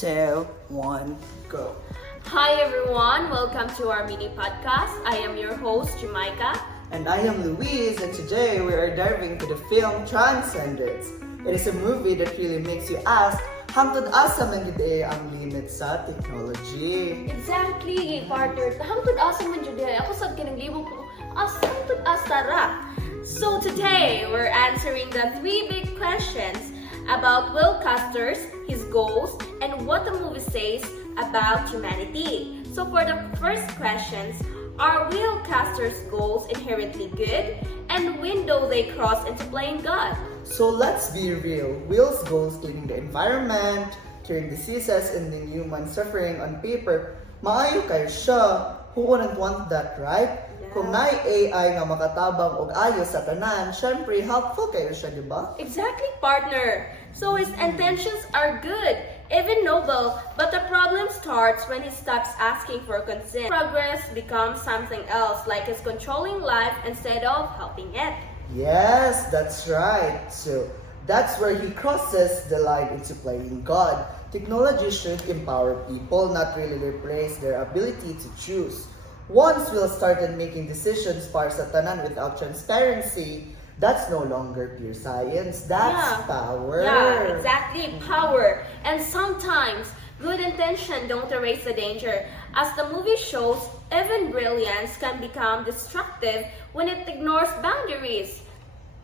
two, one, go. Hi everyone, welcome to our mini podcast. I am your host, Jamaica. And I am Luis, and today we are diving into the film Transcendence. It is a movie that really makes you ask, hangtod asa man gid ang limit sa technology? Exactly, partner. Hangtod asa man jud diha. Ako sad kinaglibog ko. Hangtod asa ra. So today, we're answering the three big questions about Will Custer's, his goals, and what the movie says about humanity. So for the first questions, are Will Custer's goals inherently good? And when do they cross into playing God? So let's be real. Will's goals cleaning the environment, curing diseases, ending human suffering on paper, maayo kayo siya. Who wouldn't want that, right? Yeah. Kung may AI nga makatabang og ayo sa tanan, syempre helpful kayo siya, di ba? Exactly, partner. So his intentions are good, even noble, but the problem starts when he stops asking for consent. Progress becomes something else, like he's controlling life instead of helping it. Yes, that's right. So that's where he crosses the line into playing God. Technology should empower people, not really replace their ability to choose. Once Will started making decisions para sa tanan without transparency, that's no longer pure science. That's power. Yeah, exactly, power. And sometimes good intention don't erase the danger. As the movie shows, even brilliance can become destructive when it ignores boundaries.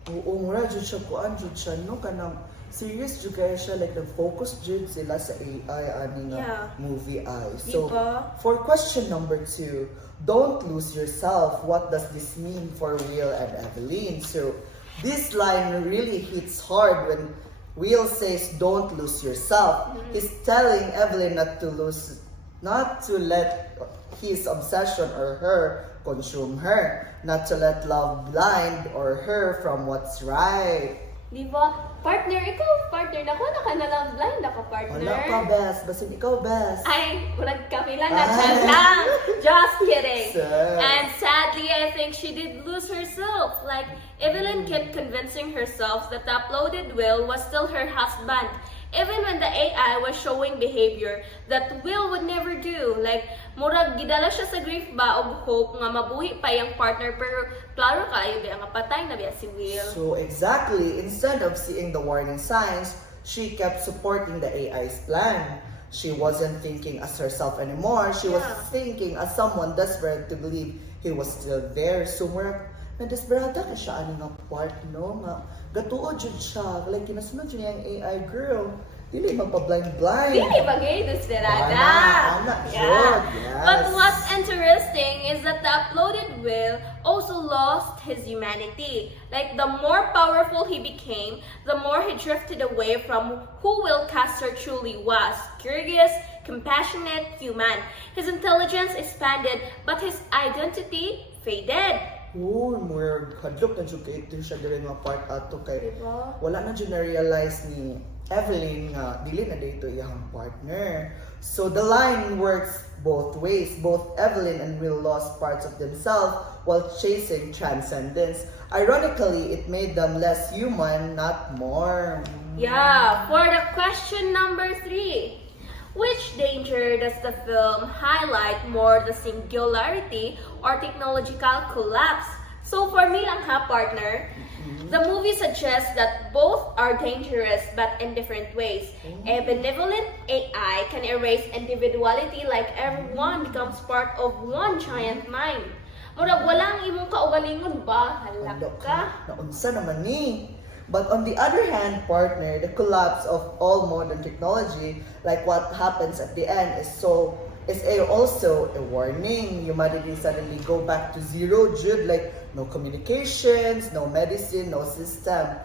Oo, mura jud siya kuan jud siya no kanang serious jud kaya siya like nag-focus jud sila sa AI ani nga movie ay. So Diba? for question number 2, don't lose yourself. What does this mean for Will and Evelyn? So this line really hits hard when Will says don't lose yourself. He's telling Evelyn not to let his obsession or her consume her, not to let love blind or her from what's right. Diba? Partner, ikaw, partner. Naku, naka-love blind ako, partner. Wala ka, best. Basin ikaw, best. Ay, walang kapila na chan lang. Just kidding. Sad. And sadly, I think she did lose herself. Like, Evelyn kept convincing herself that the uploaded Will was still her husband. Even when the AI was showing behavior that Will would never do. Like, murag gidala siya sa grief ba og hope nga mabuhi pa yung partner, pero klaro kayo biya nga patay na biya si Will. So exactly, instead of seeing the warning signs, she kept supporting the AI's plan. She wasn't thinking as herself anymore. She was thinking as someone desperate to believe he was still there. So murag na-desperada ka siya ano nga part, no? Nga, gatuo jud siya. Like, kinasunod siya yung AI girl. Dili magpa-blind-blind. Dili bagay desperada. Ana, jud, yes. But what's interesting is that the uploaded Will also lost his humanity. Like, the more powerful he became, the more he drifted away from who Will Custer truly was. Curious, compassionate, human. His intelligence expanded, but his identity faded. Uy, more hadlok na jud kay ito siya diri nga part ato kay Diba? wala na jud na realize ni Evelyn nga dili na dito iyang partner. So the line works both ways. Both Evelyn and Will lost parts of themselves while chasing transcendence. Ironically, it made them less human, not more. Yeah, for the question number 3. Which danger does the film highlight more, the singularity or technological collapse? So for me lang ha, partner, the movie suggests that both are dangerous but in different ways. A benevolent AI can erase individuality like everyone becomes part of one giant mind. Murag walang imong kaugalingon ba? Halak ka. Naunsa naman ni. But on the other hand, partner, the collapse of all modern technology, like what happens at the end, is also a warning. Humanity suddenly go back to zero, Jude. Like no communications, no medicine, no system.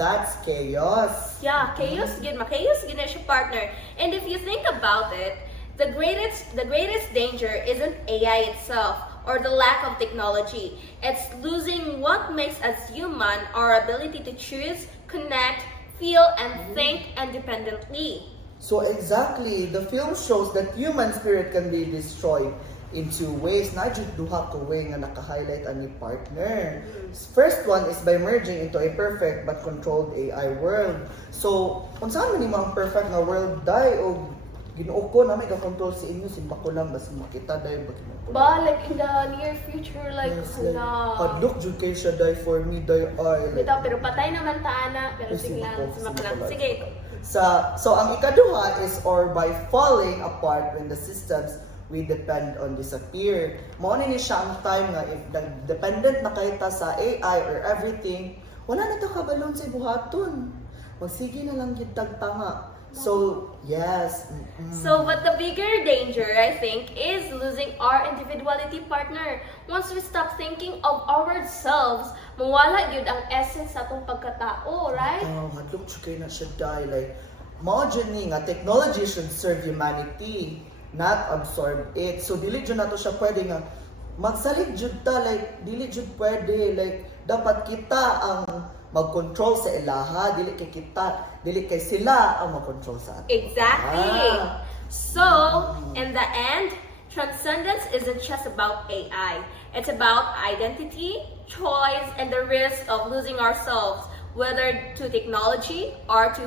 That's chaos. Yeah, chaos gid na siya, partner. And if you think about it, the greatest danger isn't AI itself or the lack of technology. It's losing what makes us human, our ability to choose, connect, feel, and think independently. So exactly, the film shows that human spirit can be destroyed in two ways. Na jud duha ka way nga naka-highlight ani partner. First one is by merging into a perfect but controlled AI world. So, unsa man ni mga perfect nga world dai og Ginoo ko na may ka-control sa inyo, simba ko lang, basta makita dahil bakit mo. Ba, like in the near future, like, Yes, like, hala. hadlok jud kay siya die for me, die I. Bitaw, pero patay naman taana. Pero Ay, sige lang, simako, simako lang. simako lang. Sige. So ang ikaduha is or by falling apart when the systems we depend on disappear. Mao ni siya ang time nga if dependent na kay ta sa AI or everything, wala na to kabalon sa buhaton. Magsige na lang gid tagtanga. So, yes. So, but the bigger danger, I think, is losing our individuality partner. Once we stop thinking of ourselves, mawala yun ang essence sa atong pagkatao, right? Hadlok siya kay na siya die. Like, mao dyan ni nga, technology should serve humanity, not absorb it. So, dili dyan na to siya pwede nga, magsalig jud ta, like, dili jud pwede. Like, dapat kita ang mag-control sa ilaha, dili kay sila ang mag-control sa atin. Exactly. Ah. So, in the end, transcendence isn't just about AI. It's about identity, choice, and the risk of losing ourselves, whether to technology or to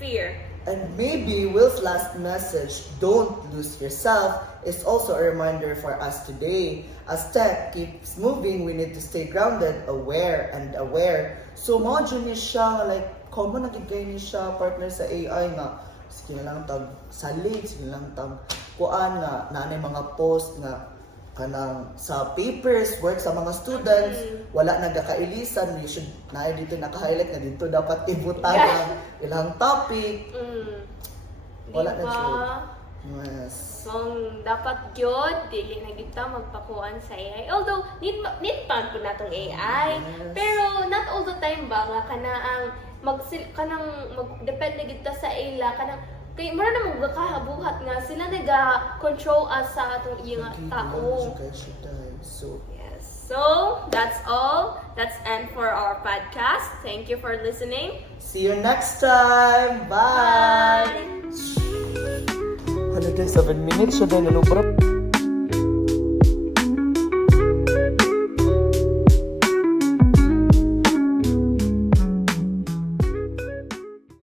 fear. And maybe Will's last message, don't lose yourself, is also a reminder for us today. As tech keeps moving, we need to stay grounded, aware. So, mo dyan ni siya, like, common na gigay ni siya, partner sa AI nga, sige na lang tag salit, sige na lang tag kuan nga, nanay mga post nga, kanang sa papers, work sa mga students, wala nagkakailisan, we should, na dito naka-highlight na dito, dapat ibutan ang ilang topic. Wala na Diba? siya. Yes. So, dapat yun, dili na kita magpakuan sa AI. Although, need pa po natong AI. Yes. Pero, not all the time ba, nga kanang magdepende kita sa ila, kanang, kay mara na magkakabuhat nga, sila nag-control us sa atong iyang tao. So, Yes. So, that's all. That's end for our podcast. Thank you for listening. see you next time. Bye! Bye! 107 minutes siya dahil nalubra.